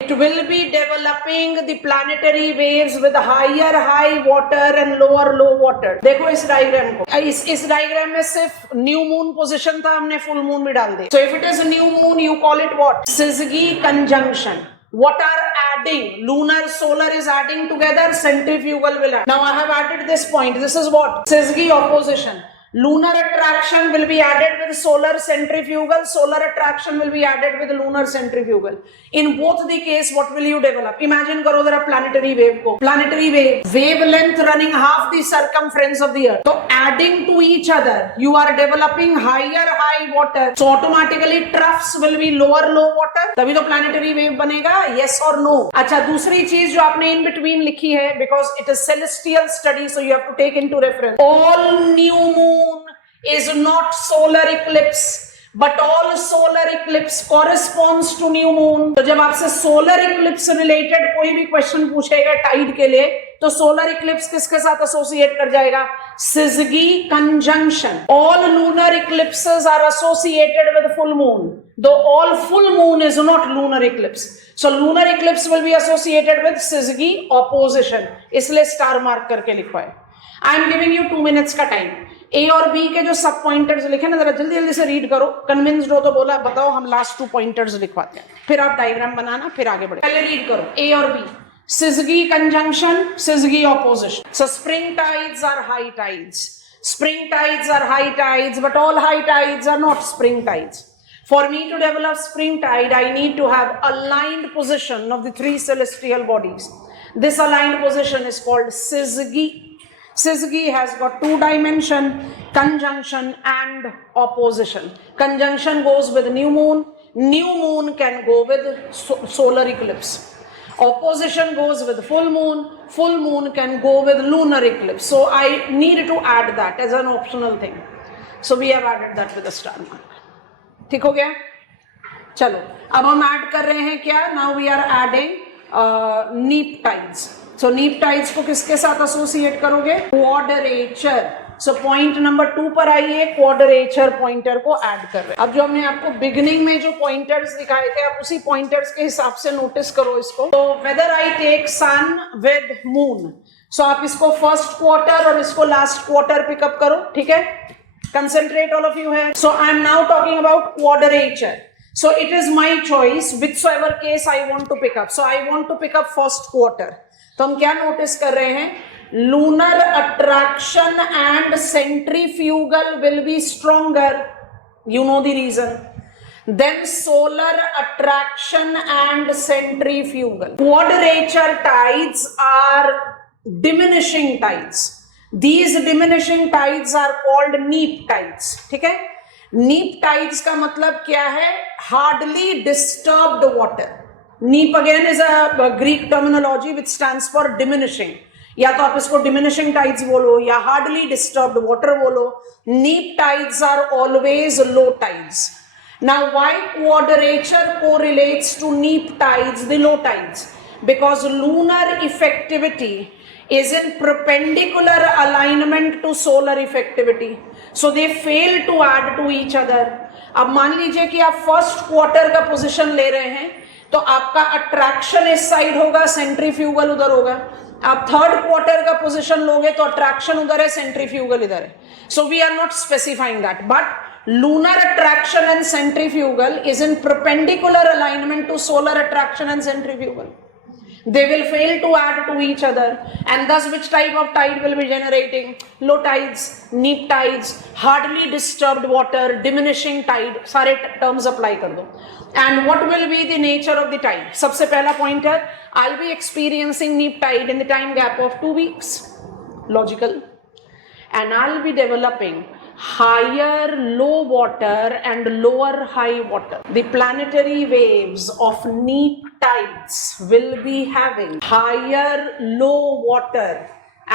It will be developing the planetary waves with higher high water and lower low water. देखो इस diagram को, इस diagram में सिर्फ न्यू मून पोजीशन था, हमने फुल मून भी डाल दी. So if it is a new moon, you call it what? Syzygy conjunction. What are adding? Lunar, solar is adding together, centrifugal will add. Now I have added this point. This is what? Syzygy opposition. Lunar attraction will be added with solar centrifugal. Solar attraction will be added with lunar centrifugal. In both the case, what will you develop? Imagine करो जरा planetary wave को. Planetary wave, wavelength running half the circumference of the earth. So adding to each other, you are developing higher high water. So automatically troughs will be lower low water. तभी तो planetary wave बनेगा. Yes or no? अच्छा, दूसरी चीज जो आपने in between लिखी है, because it is celestial study, so you have to take into reference. All new moon is not solar eclipse, but all solar eclipse corresponds to new moon. तो जब आपसे solar eclipse related कोई भी question पूछेगा Tide के लिए, तो solar eclipse किसके साथ एसोसिएट कर जाएगा? Syzygy conjunction. All lunar eclipses are associated with full moon, though all full moon is not lunar eclipse. So lunar eclipse will be associated with Syzygy opposition. इसलिए star mark करके लिखवा है. I am giving you 2 minutes का time. ए और B के जो सब pointers लिखे ना, जरा जल्दी जल्दी से रीड करो. कन्विंस्ड हो तो बोला बताओ, हम लास्ट 2 पॉइंटर्स लिखवाते हैं, फिर आप डायग्राम बनाना, फिर आगे बढ़े. पहले रीड करो ए और B. Syzygy conjunction, Syzygy opposition. So spring tides are high tides. Spring tides are high tides, but all high tides are not spring tides. For me to develop spring tide, I need to have aligned position of the 3 celestial bodies. This aligned position is called Syzygy. Syzygy has got 2 dimension, conjunction and opposition. Conjunction goes with new moon. New moon can go with solar eclipse. Opposition goes with full moon. Full moon can go with lunar eclipse. So I need to add that as an optional thing. So we have added that with a star mark. ठीक हो गया? चलो, अब हम add कर रहे हैं क्या? Now we are adding neap tides. So neap tides को किसके साथ एसोसिएट करोगे? क्वाड्रेचर. सो पॉइंट नंबर 2 पर आइए, क्वाड्रेचर पॉइंटर को ऐड कर रहे हैं. अब जो हमने आपको बिगिनिंग में जो पॉइंटर्स दिखाए थे, आप उसी पॉइंटर्स के हिसाब से नोटिस करो इसको. तो whether I take sun with moon, so आप इसको फर्स्ट क्वार्टर और इसको लास्ट क्वार्टर पिकअप करो. ठीक है, कंसेंट्रेट ऑल ऑफ यू है. So I am now talking about quadrature. So it is my choice whichsoever case I want to pick up. So I want to pick up first quarter. तो हम क्या notice कर रहे हैं? Lunar attraction and centrifugal will be stronger. You know the reason. Then solar attraction and centrifugal. Quadrature tides are diminishing tides. These diminishing tides are called neap tides. ठीक है? नीप tides का मतलब क्या है? Hardly disturbed water. Neap again is a Greek terminology which stands for diminishing. या तो आप इसको डिमिनिशिंग टाइड्स बोलो या हार्डली डिस्टर्ब्ड वाटर बोलो. Neap tides are always low tides. Now why quadrature correlates to neap tides, the low tides? Because lunar effectivity is in perpendicular alignment to solar effectivity, so they fail to add to each other. अब मान लीजिए कि आप first quarter का position ले रहे हैं, तो आपका अट्रैक्शन इस साइड होगा, सेंट्रीफ्यूगल उधर होगा. आप थर्ड क्वार्टर का पोजीशन लोगे तो अट्रैक्शन उधर है, सेंट्रीफ्यूगल इधर है. So we are not specifying that, but lunar attraction and centrifugal is in perpendicular alignment to solar attraction and centrifugal. They will fail to add to each other, and thus which type of tide will be generating? Low tides, neap tides, hardly disturbed water, diminishing tide. सारे terms apply कर दो. And what will be the nature of the tide? सबसे पहला point है, I'll be experiencing neap tide in the time gap of 2 weeks. Logical. And I'll be developing higher low water and lower high water. The planetary waves of neap tides will be having higher low water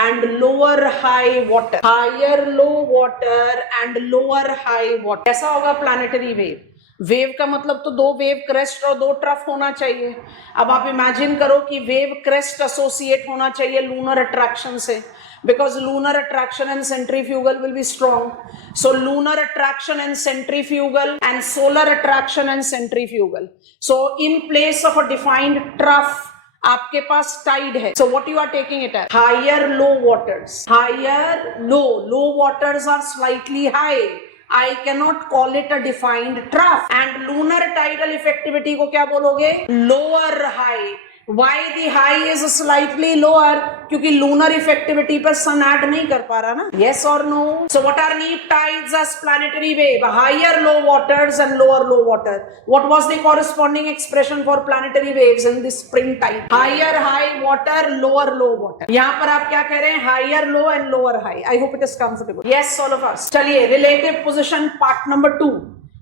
and lower high water. Higher low water and lower high water. ऐसा होगा planetary wave. Wave का मतलब तो 2 wave crest और 2 trough होना चाहिए. अब आप इमेजिन करो कि वेव क्रेस्ट एसोसिएट होना चाहिए लूनर अट्रैक्शन से. because lunar attraction and centrifugal will be strong. So lunar attraction and centrifugal and solar attraction and centrifugal. So in place of a defined trough, आपके पास Tide है. So what you are taking it as? Higher low waters. Higher low waters are slightly high. I cannot call it a defined trough. And lunar tidal effectivity को क्या बोलोगे? Lower high. Why the high is slightly lower? क्योंकि lunar effectivity पर sun add नहीं कर पा रहा ना. Yes or no? So what are neap tides as planetary wave? Higher low waters and lower low water. What was the corresponding expression for planetary waves in the spring tide? Higher high water, lower low water. यहाँ पर आप क्या कह रहे हैं? Higher low and lower high. I hope it is comfortable. Yes, all of us. चलिए relative position part number 2.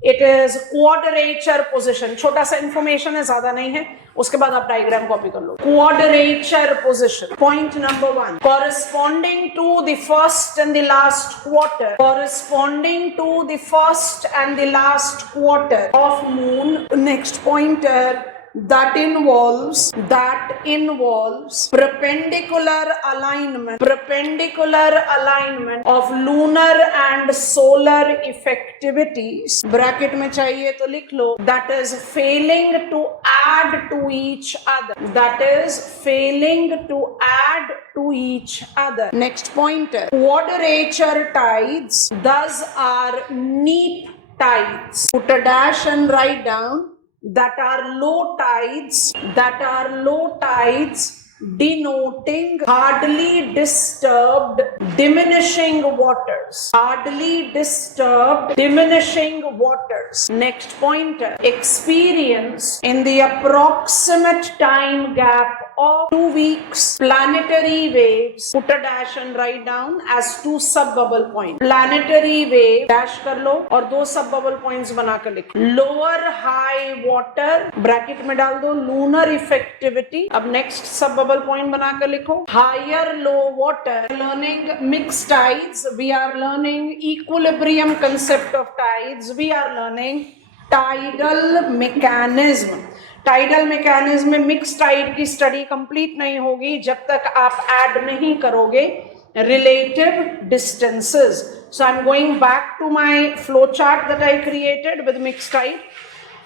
It is quadrature position. छोटा सा इंफॉर्मेशन है, ज्यादा नहीं है. उसके बाद आप डायग्राम कॉपी कर लो. Quadrature position. Point number 1. Corresponding to the first and the last quarter. Corresponding to the first and the last quarter of moon. Next pointer. That involves perpendicular alignment of lunar and solar effectivities. Bracket में चाहिए तो लिख लो. That is failing to add to each other. That is failing to add to each other. Next pointer. Quadrature tides thus are neap tides. Put a dash and write down. That are low tides denoting hardly disturbed diminishing waters. Next pointer. Experience in the approximate time gap of 2 weeks planetary waves. Put a dash and write down as 2 sub bubble points. Planetary wave dash कर लो और 2 sub bubble points बना कर लिखो. Lower high water bracket में डाल दो. Lunar effectivity. अब next sub bubble point बना कर लिखो. Higher low water. Learning mixed tides. We are learning equilibrium concept of tides. We are learning tidal mechanism. Tidal mechanism में मिक्स टाइड की study complete नहीं होगी जब तक आप ऐड नहीं करोगे relative distances. So I am going back to my flow chart that I created with mix tide.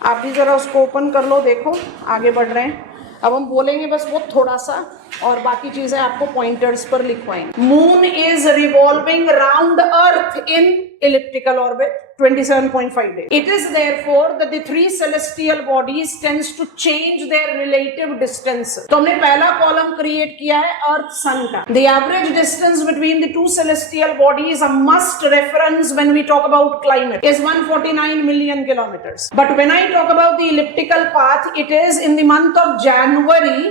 आप भी जरा उसको ओपन कर लो. देखो आगे बढ़ रहे हैं. अब हम बोलेंगे बस वो थोड़ा सा और बाकी चीजें आपको पॉइंटर्स पर लिखवाएंगे. Moon is revolving round earth in elliptical orbit 27.5 days. It is therefore that the 3 celestial bodies tends to change their relative distances. तो हमने पहला कॉलम क्रिएट किया है अर्थ सन का. The average distance between the 2 celestial bodies, a must reference when we talk about climate, is 149 million kilometers. But when I talk about the elliptical path, it is in the month of January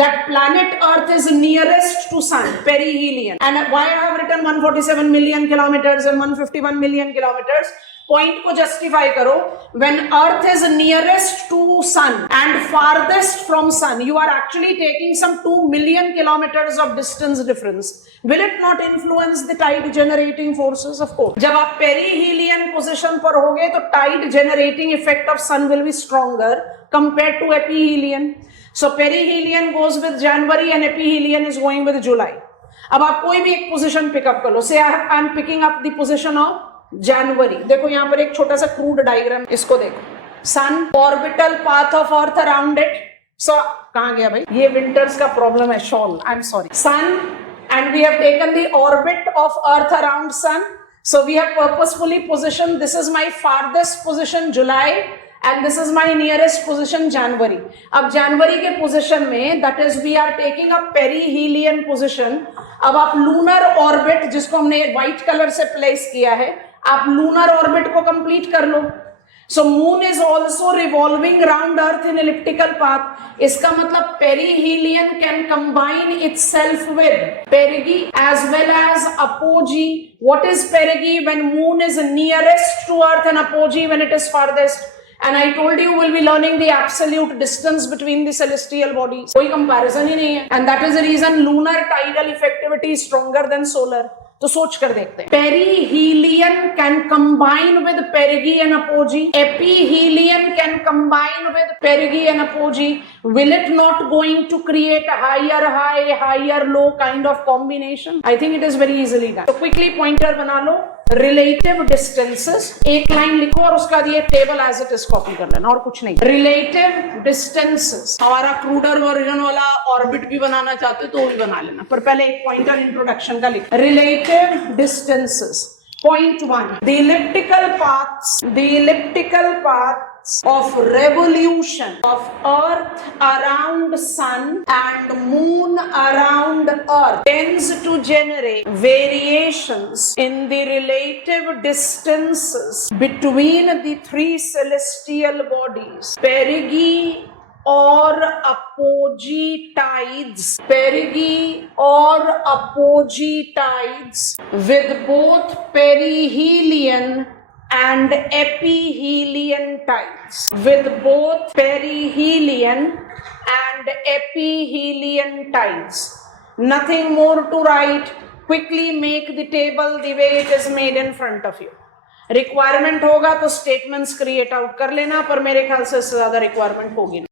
that planet Earth is nearest to Sun, perihelion. And why I have written 147 million kilometers and 151 million kilometers? Point को justify करो. When Earth is nearest to Sun and farthest from Sun, you are actually taking some 2 million kilometers of distance difference. Will it not influence the tide generating forces? Of course. जब आप perihelion position पर होगे तो tide generating effect of Sun will be stronger compared to ephelion. So perihelion goes with January and ephelion is going with July. अब आप कोई भी एक पोजीशन पिकअप कर लो. से I am picking up the position of January. देखो यहाँ पर एक छोटा सा क्रूड डायग्राम. इसको देखो. Sun orbital path of earth around it. So कहाँ गया भाई? ये विंटर्स का प्रॉब्लम है. Shawl, I am sorry. Sun and we have taken the orbit of earth around sun. So we have purposefully positioned. This is my farthest position July and this is my nearest position January. अब जनवरी के position में that is we are taking a perihelion position. अब आप lunar orbit जिसको हमने white color से place किया है, आप lunar orbit को complete कर लो. So moon is also revolving round earth in elliptical path. इसका मतलब perihelion can combine itself with perigee as well as apogee. What is perigee? When moon is nearest to earth and apogee when it is farthest. And I told you we'll be learning the absolute distance between the celestial bodies. कोई comparison ही नहीं है. And that is the reason lunar tidal effectivity is stronger than solar. तो सोच कर देखते हैं। Perihelion can combine with perigee and apogee, aphelion can combine with perigee and apogee, will it not going to create a higher high, higher low kind of combination? I think it is very easily done. तो quickly pointer बना लो, relative distances, एक line लिखो और उसका ये table as it is copy कर लेना और कुछ नहीं। रिलेटिव डिस्टेंसेस, हमारा क्रूडर वर्जन वाला ऑर्बिट भी बनाना चाहते हो तो भी बना लेना, पर पहले एक पॉइंटर इंट्रोडक्शन का लिख। Relative distances, point 1, the elliptical paths of revolution of earth around sun and moon around earth tends to generate variations in the relative distances between the three celestial bodies, perigee or apogee tides, with both perihelion and ephelion tides, Nothing more to write. Quickly make the table the way it is made in front of you. Requirement होगा तो statements create out कर लेना, पर मेरे ख्याल से इससे ज्यादा रिक्वायरमेंट होगी नहीं।